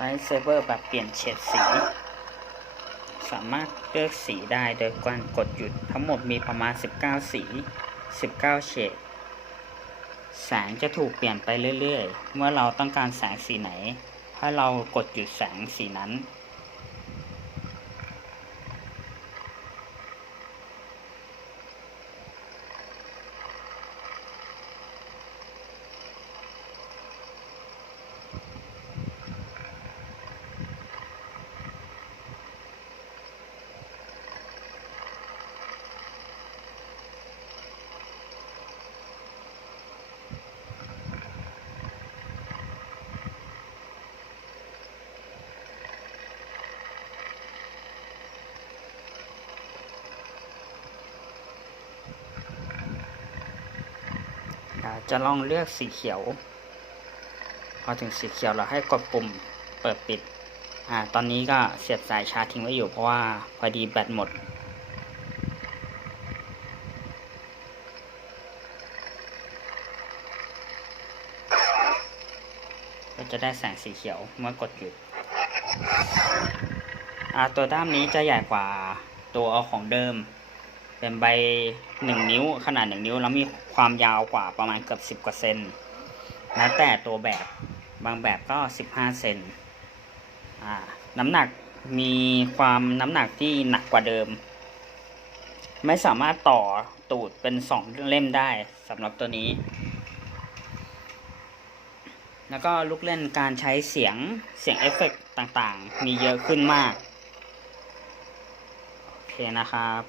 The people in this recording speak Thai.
ไลท์เซเวอร์แบบเปลี่ยนเฉดสี สามารถเลือกสีได้โดยการกดหยุดทั้งหมดมีประมาณ 19 สี 19 เฉด แสงจะถูกเปลี่ยนไปเรื่อยๆ เมื่อเราต้องการแสงสีไหนให้เรากดหยุดแสงสีนั้น จะลองเลือกสีเขียว พอถึงสีเขียวเราให้กดปุ่มเปิดปิดอ่าตอนนี้ก็เสียบสายชาร์จทิ้งไว้อยู่เพราะว่าพอดีแบตหมด ก็จะได้แสงสีเขียวเมื่อกดหยุดอ่าตัวด้ามนี้จะใหญ่กว่าตัวของเดิม เป็นใบหนึ่งนิ้วขนาดหนึ่งนิ้ว แล้วมีความยาวกว่าประมาณเกือบสิบกว่าเซนแล้วแต่ตัวแบบบางแบบก็สิบห้าเซนน้ำหนักมีความน้ำหนักที่หนักกว่าเดิม ไม่สามารถต่อตูดเป็นสองเล่มได้สำหรับตัวนี้ แล้วก็ลูกเล่นการใช้เสียงเสียงเอฟเฟกต่างๆ มีเยอะขึ้นมาก โอเคนะครับ